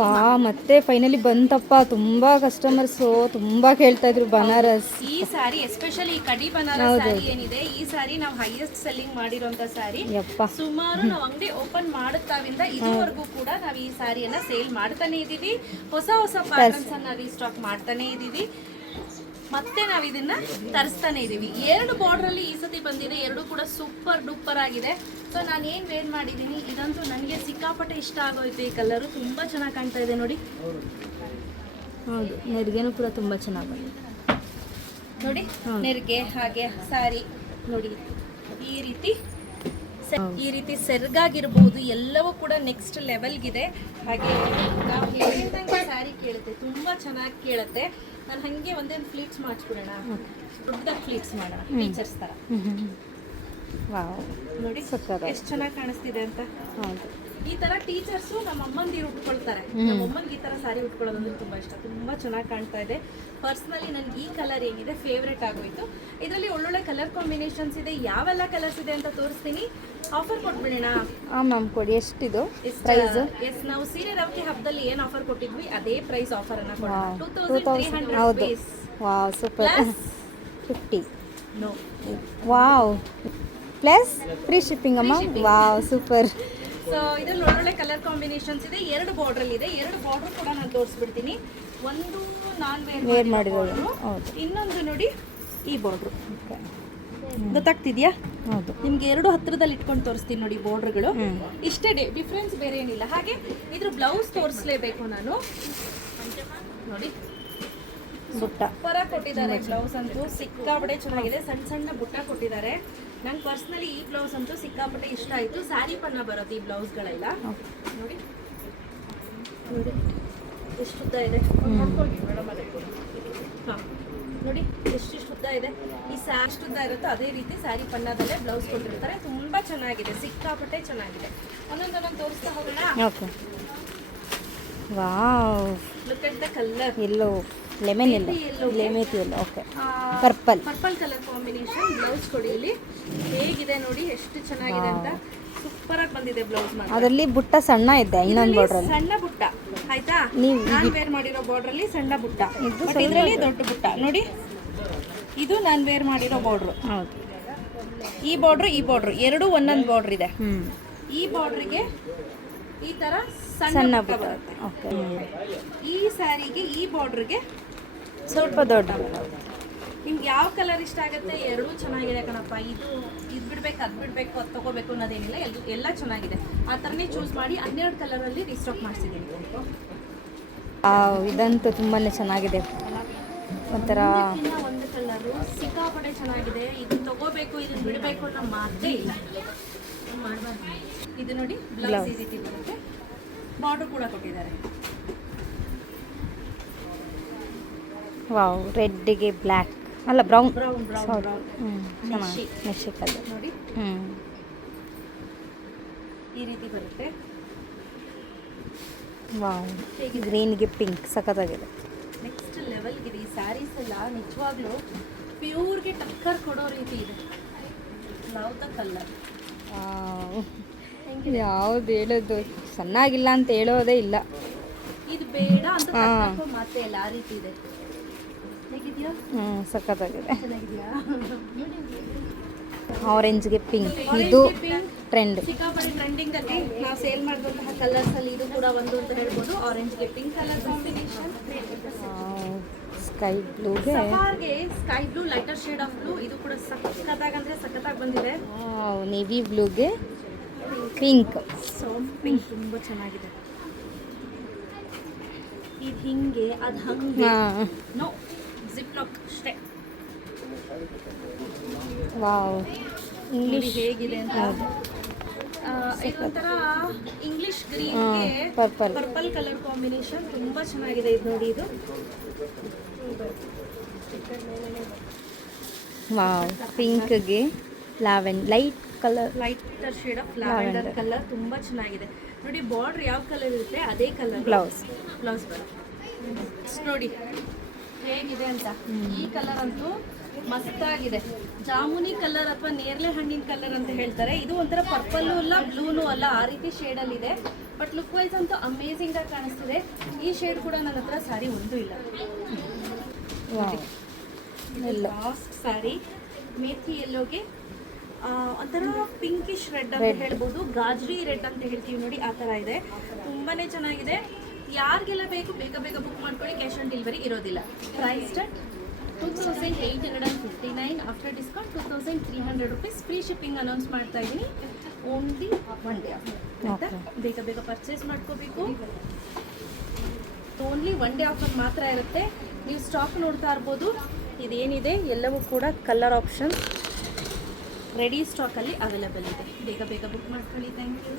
ಯಪ್ಪಾ ಮತ್ತೆ ಫೈನಲಿ ಬಂತಪ್ಪ. ತುಂಬಾ ಕಸ್ಟಮರ್ಸು ತುಂಬಾ ಕೇಳ್ತಾ ಇದ್ರು ಬನಾರಸ್. ಈ ಸಾರಿ ಎಸ್ಪೆಷಲಿ ಈ ಕಡಿ ಬನಾರಸ್ ಸಾರಿ ಏನಿದೆ, ಈ ಸಾರಿ ನಾವು ಹೈಯೆಸ್ಟ್ ಸೆಲ್ಲಿಂಗ್ ಮಾಡಿರೋಂಥ ಸಾರಿ. ಸುಮಾರು ನಾವು ಅಂಗಡಿ ಓಪನ್ ಮಾಡುತ್ತಾವಿಂದ ಇದುವರೆಗೂ ಕೂಡ ನಾವು ಈ ಸಾರಿಯನ್ನ ಸೇಲ್ ಮಾಡ್ತಾನೆ ಇದೀವಿ. ಹೊಸ ಹೊಸ ಪ್ಯಾಟರ್ನ್ಸ್ ಅನ್ನ ರೀಸ್ಟಾಕ್ ಮಾಡ್ತಾನೆ ಇದೀವಿ. ಮತ್ತೆ ನಾವು ಇದನ್ನ ತರಿಸ್ತಾನೆ ಇದೀವಿ. 2 ಬಾರ್ಡರ್ ಅಲ್ಲಿ ಈ ಸತಿ ಬಂದಿದೆ, 2 ಕೂಡ ಸೂಪರ್ ಡೂಪರ್ ಆಗಿದೆ. ಸೊ ನಾನು ಏನು ವೇರ್ ಮಾಡಿದ್ದೀನಿ, ಇದಂತೂ ನನಗೆ ಸಿಕ್ಕಾಪಟ್ಟೆ ಇಷ್ಟ ಆಗೋಯ್ತು. ಈ ಕಲರು ತುಂಬಾ ಚೆನ್ನಾಗಿ ಕಾಣ್ತಾ ಇದೆ ನೋಡಿ. ಹೌದು, ನೆರಿಗೆನೂ ಕೂಡ ತುಂಬಾ ಚೆನ್ನಾಗಿ ಬಂದಿದೆ ನೋಡಿ. ನೆರಿಗೆ ಹಾಗೆ ಸಾರಿ ನೋಡಿ, ಈ ರೀತಿ ಸೆರ್ಗಾಗಿರ್ಬೋದು, ಎಲ್ಲವೂ ಕೂಡ ನೆಕ್ಸ್ಟ್ ಲೆವೆಲ್ಗಿದೆ. ಹಾಗೆ ನಾವು ಹೇಳಿದಂಗೆ ಸ್ಯಾರಿ ಕೇಳುತ್ತೆ, ತುಂಬಾ ಚೆನ್ನಾಗಿ ಕೇಳುತ್ತೆ. ನಾನು ಹಾಗೆ ಒಂದೇನು ಫ್ಲೀಟ್ಸ್ ಮಾಡಿಸ್ಬಿಡೋಣ, ದೊಡ್ಡದಾಗಿ ಫ್ಲೀಟ್ಸ್ ಮಾಡೋಣ ಟೀಚರ್ಸ್ ಥರ. ನೋಡಿ ಎಷ್ಟು ಚೆನ್ನಾಗಿ ಕಾಣಿಸ್ತಿದೆ ಅಂತ. ಹೌದು, ಈ ತರ ಟೀಚರ್ಸು ನಮ್ಮ ಅಮ್ಮಂದಿರು ಉಟ್ಕೊಳ್ತಾರೆ. ನಮ್ಮ ಅಮ್ಮನಿಗೆ ಈ ತರ ಸಾರಿ ಉಟ್ಕೊಳ್ಳೋದಂದ್ರೆ ತುಂಬಾ ಇಷ್ಟ. ತುಂಬಾ ಚೆನ್ನಾಗಿ ಕಾಣ್ತಾ ಇದೆ. ಪರ್ಸ್ನಲಿ ನನಗೆ ಈ ಕಲರ್ ಏನಿದೆ ಫೇವ್ರೇಟ್ ಆಗೋಯ್ತು. ಇದರಲ್ಲಿ ಒಳ್ಳೊಳ್ಳೆ ಕಲರ್ ಕಾಂಬಿನೇಷನ್ಸ್ ಇದೆ. ಯಾವೆಲ್ಲ ಕಲರ್ಸ್ ಇದೆ ಅಂತ ತೋರಿಸ್ತೀನಿ. ಆಫರ್ ಕೊಟ್ಬಿಡೋಣ. ಮ್ಯಾಮ್ ಕೊಡಿ. ಎಷ್ಟಿದು ಪ್ರೈಸ್? ಎಸ್, ನಾವು ಸೀರೆ ರವಿಕೆ ಹಬ್ಬದಲ್ಲಿ ಏನು ಆಫರ್ ಕೊಟ್ಟಿದ್ವಿ ಅದೇ ಪ್ರೈಸ್ ಆಫರ್ ಅನ್ನ ಕೊಡೋಣ. 2300 ಹೌದು. rupees. Wow, super. 50. No, wow, plus free shipping ಅಮ್ಮ. Wow, super. ಸೊ ಇದ್ರಲ್ಲಿ ಒಳ್ಳೊಳ್ಳೆ ಕಲರ್ ಕಾಂಬಿನೇಷನ್ಸ್ ಇದೆ. 2 ಬಾರ್ಡರ್ ಇದೆ. 2 ಬಾರ್ಡರ್ ಕೂಡ ನಾನು ತೋರಿಸ್ಬಿಡ್ತೀನಿ. ಒಂದು ನಾನ್ ವೇರ್ ಮಾಡಿರೋದು, ಇನ್ನೊಂದು ನೋಡಿ ಈ ಬಾರ್ಡ್ರು. ಗೊತ್ತಾಗ್ತಿದ್ಯಾ? ಹೌದು, ನಿಮ್ಗೆ 2 ಹತ್ರದಲ್ಲಿ ಇಟ್ಕೊಂಡು ತೋರಿಸ್ತೀನಿ ನೋಡಿ. ಬಾರ್ಡರ್ಗಳು ಇಷ್ಟೇ, ಡಿಫ್ರೆನ್ಸ್ ಬೇರೆ ಏನಿಲ್ಲ. ಹಾಗೆ ಇದ್ರ ಬ್ಲೌಸ್ ತೋರಿಸ್ಲೇಬೇಕು ನಾನು. ನೋಡಿ, ಬುಟ್ಟ ಸೂಪರಾಗಿ ಕೊಟ್ಟಿದ್ದಾರೆ. ಬ್ಲೌಸ್ ಅಂತೂ ಸಿಕ್ಕಾಪಟ್ಟೆ ಚೆನ್ನಾಗಿದೆ. ಸಣ್ಣ ಸಣ್ಣ ಬುಟ್ಟ ಕೊಟ್ಟಿದ್ದಾರೆ. ನಂಗೆ ಪರ್ಸ್ನಲಿ ಈ ಬ್ಲೌಸ್ ಅಂತೂ ಸಿಕ್ಕಾಪಟ್ಟೆ ಇಷ್ಟ ಆಯಿತು. ಸ್ಯಾರಿ ಪನ್ನ ಬರುತ್ತೆ ಈ ಬ್ಲೌಸ್ಗಳೆಲ್ಲ. ನೋಡಿ ನೋಡಿ ಎಷ್ಟು ಉದ್ದ ಇದೆ. ಹಾಂ ನೋಡಿ ಎಷ್ಟು ಉದ್ದ ಇದೆ. ಈ ಎಷ್ಟು ಉದ್ದ ಇರುತ್ತೋ ಅದೇ ರೀತಿ ಸ್ಯಾರಿ ಪನ್ನದಲ್ಲೇ ಬ್ಲೌಸ್ ಕೊಟ್ಟಿರ್ತಾರೆ. ತುಂಬ ಚೆನ್ನಾಗಿದೆ, ಸಿಕ್ಕಾಪಟ್ಟೆ ಚೆನ್ನಾಗಿದೆ. ಒಂದೊಂದೊಂದು ತೋರಿಸ್ತಾ ಹೋಗೋಣ. Okay. Wow, look at the colour. Yellow lemon yellow, ಲೆಮೆತಿ yellow. Okay, purple colour combination. Blouse ಕೊಡಿ ಇಲ್ಲಿ ಹೇಗಿದೆ ನೋಡಿ, ಎಷ್ಟು ಚೆನ್ನಾಗಿದೆ ಅಂತ. ಸೂಪರ್ ಆಗಿ ಬಂದಿದೆ ಬ್ಲೌಸ್. ಅದರಲ್ಲಿ ಬುಟ್ಟ ಸಣ್ಣ ಇದೆ, ಇನ್ನೊಂದು ಬಾರ್ಡರ್ ಸಣ್ಣ ಬುಟ್ಟ ಆಯ್ತಾ. ನಾನು ವೇರ್ ಮಾಡಿರೋ ಬಾರ್ಡರ್ ಅಲ್ಲಿ ಸಣ್ಣ ಬುಟ್ಟ, ಇದರಲ್ಲಿ ದೊಡ್ಡ ಬುಟ್ಟ. ನೋಡಿ, ಇದು ನಾನು ವೇರ್ ಮಾಡಿರೋ ಬಾರ್ಡ್ರು. ಹೌದು, ಈ ಬಾರ್ಡ್ರು ಎರಡು ಒಂದೊಂದು ಬಾರ್ಡರ್ ಇದೆ. ಈ ಬಾರ್ಡ್ರಿಗೆ ಈ ತರ ಸಣ್ಣ ಬುಟ್ಟ ಬರುತ್ತೆ. ಓಕೆ. ಈ ಸ್ಯಾರಿಗೆ ಈ ಬಾರ್ಡ್ರಿಗೆ ಸ್ವಲ್ಪ ದೊಡ್ಡ. ನಿಮ್ಗೆ ಯಾವ ಕಲರ್ ಇಷ್ಟ ಆಗುತ್ತೆ? 2 ಚೆನ್ನಾಗಿದೆ ಕಣಪ್ಪ. ಇದು ಬಿಡ್ಬೇಕು, ಅದು ಬಿಡಬೇಕು, ಅದು ತೊಗೋಬೇಕು ಅನ್ನೋದೇನಿಲ್ಲ. ಎಲ್ಲ ಚೆನ್ನಾಗಿದೆ. ಆ ಥರನೇ ಚೂಸ್ ಮಾಡಿ 12 ಕಲರಲ್ಲಿ ರೀಸ್ಟಾಕ್ ಮಾಡಿಸಿದ್ದೀನಿ. ಇದಂತೂ ತುಂಬಾ ಚೆನ್ನಾಗಿದೆ. ಒಂಥರ ಒಂದು ಕಲರು ಸಿಕ್ಕಾಪಟ್ಟೆ ಚೆನ್ನಾಗಿದೆ. ಇದು ತೊಗೋಬೇಕು, ಇದನ್ನು ಬಿಡಬೇಕು ಅನ್ನೋ ಮಾತೇ ಇಲ್ಲ. ಇದು ನೋಡಿ, ಬ್ಲೌಸ್ ಈ ರೀತಿ ಬರುತ್ತೆ. ಬಾರ್ಡರ್ ಕೂಡ ಕೊಟ್ಟಿದ್ದಾರೆ. ವಾವ್, ರೆಡ್ಗೆ ಬ್ಲ್ಯಾಕ್ ಅಲ್ಲ, ಬ್ರೌನ್. ಮೆಶಿ ಕಲರ್ ನೋಡಿ, ಈ ರೀತಿ ಬರುತ್ತೆ. ವಾವ್, ಗ್ರೀನ್ಗೆ ಪಿಂಕ್ ಸಖತ್ತಾಗಿದೆ. ನೆಕ್ಸ್ಟ್ ಲೆವೆಲ್ಗಿದೆ ಈ ಸ್ಯಾರೀಸ್ ಎಲ್ಲ. ನಿಜವಾಗ್ಲೂ ಪ್ಯೂರ್ಗೆ ಟಕ್ಕರ್ ಕೊಡೋ ರೀತಿ ಇದೆ. Love the colour. ಯಾವ್ದು ಹೇಳೋದು, ಚೆನ್ನಾಗಿಲ್ಲ ಅಂತ ಹೇಳೋದೇ ಇಲ್ಲ. ಇದು ಬೇಡ ಅಂತ ಮತ್ತೆ ಎಲ್ಲ ಆ ರೀತಿ ಇದೆ. ಹೇಗಿದೆಯಾ? ಸಖತ್ತಾಗಿದೆ. ಚೆನ್ನಾಗಿದೆಯಾ? ಆರೆಂಜ್ಗೆ ಪಿಂಕ್, ಇದು ಟ್ರೆಂಡ್. ಸಿಕ್ಕಾಪಟ್ಟೆ ಟ್ರೆಂಡಿಂಗ್ ಅಲ್ಲಿ ನಾವು ಸೇಲ್ ಮಾಡಿದಂತಹ ಕಲರ್ಸ್ ಅಲ್ಲಿ ಇದು ಕೂಡ ಒಂದು ಅಂತ ಹೇಳ್ಬೋದು. ಆರೆಂಜ್ಗೆ ಪಿಂಕ್ ಕಲರ್ ಕಾಂಬಿನೇಷನ್. ಸ್ಕೈ ಬ್ಲೂಗೆ sky blue, lighter shade of blue. ಇದು ಕೂಡ ಸಖತ್ತಾಗಿ ಅಂದ್ರೆ ಸಖತ್ತಾಗಿ ಬಂದಿದೆ. Navy ಬ್ಲೂಗೆ pink. ಪಿಂಕ್ ತುಂಬ ಚೆನ್ನಾಗಿದೆ. ಇದು ಹಿಂಗೆ, ಅದು ಹಂಗೆ. ನೋ, ಜಿಪ್ ಲಾಕ್ ಅಷ್ಟೇ. ವಾವ್, ಇಂಗ್ಲಿಷ್ ಹೇಗಿದೆ ಅಂತ. ಇದೊಂಥರ ಇಂಗ್ಲಿಷ್ ಗ್ರೀನ್ಗೆ ಪರ್ಪಲ್ ಕಲರ್ ಕಾಂಬಿನೇಷನ್. ತುಂಬ ಚೆನ್ನಾಗಿದೆ ಇದು ನೋಡಿ. ಇದು ವಾವ್, ಪಿಂಕ್ಗೆ light colour, lighter shade of lavender colour. ತುಂಬ ಚೆನ್ನಾಗಿದೆ ನೋಡಿ. ಬಾರ್ಡರ್ ಯಾವ ಕಲರ್ ಇರುತ್ತೆ ಅದೇ ಕಲರ್ ಬ್ಲೌಸ್ ಬರುತ್ತೆ ನೋಡಿ ಹೇಗಿದೆ ಅಂತ. ಈ ಕಲರ್ ಅಂತೂ ಮಸ್ತಾಗಿದೆ. ಜಾಮೂನಿ ಕಲರ್ ಅಥವಾ ನೇರಳೆ ಹಣ್ಣಿನ ಕಲರ್ ಅಂತ ಹೇಳ್ತಾರೆ. ಇದು ಒಂಥರ ಪರ್ಪಲ್ಲು ಅಲ್ಲ ಬ್ಲೂನು ಅಲ್ಲ, ಆ ರೀತಿ ಶೇಡಲ್ಲಿ ಇದೆ. ಬಟ್ ಲುಕ್ ವೈಸ್ ಅಂತೂ ಅಮೇಝಿಂಗ್ ಆಗಿ ಕಾಣಿಸ್ತಿದೆ. ಈ ಶೇಡ್ ಕೂಡ ನನ್ನ ಹತ್ರ ಸಾರಿ ಒಂದೂ ಇಲ್ಲ. ಲಾಸ್ಟ್ ಸ್ಯಾರಿ ಮೇಥಿ ಎಲ್ಲೋಗೆ ಒಂಥರ ಪಿಂಕಿಶ್ ರೆಡ್ ಅಂತ ಹೇಳ್ಬೋದು, ಗಾಜರಿ ರೆಡ್ ಅಂತ ಹೇಳ್ತೀವಿ ನೋಡಿ, ಆ ಥರ ಇದೆ. ತುಂಬಾನೇ ಚೆನ್ನಾಗಿದೆ. ಯಾರಿಗೆಲ್ಲ ಬೇಕು ಬೇಗ ಬೇಗ ಬುಕ್ ಮಾಡ್ಕೊಳ್ಳಿ. ಕ್ಯಾಶ್ ಆನ್ ಡೆಲಿವರಿ ಇರೋದಿಲ್ಲ. Price start 2859, after discount 2300 rupees. Free shipping announce ಮಾಡ್ತಾ ಇದ್ದೀನಿ. Only 1 day offer. ಬೇಗ ಬೇಗ ಪರ್ಚೇಸ್ ಮಾಡ್ಕೋಬೇಕು. ಓನ್ಲಿ 1 day ಆಫರ್ ಮಾತ್ರ ಇರುತ್ತೆ. ನೀವು ಸ್ಟಾಕ್ ನೋಡ್ತಾ ಇರ್ಬೋದು. ಇದೇನಿದೆ ಎಲ್ಲವೂ ಕೂಡ ಕಲರ್ ಆಪ್ಷನ್ ರೆಡಿ ಸ್ಟಾಕಲ್ಲಿ ಅವೈಲೇಬಲ್ ಇದೆ. ಬೇಗ ಬೇಗ ಬುಕ್ ಮಾಡ್ಕೊಳ್ಳಿ. Thank you.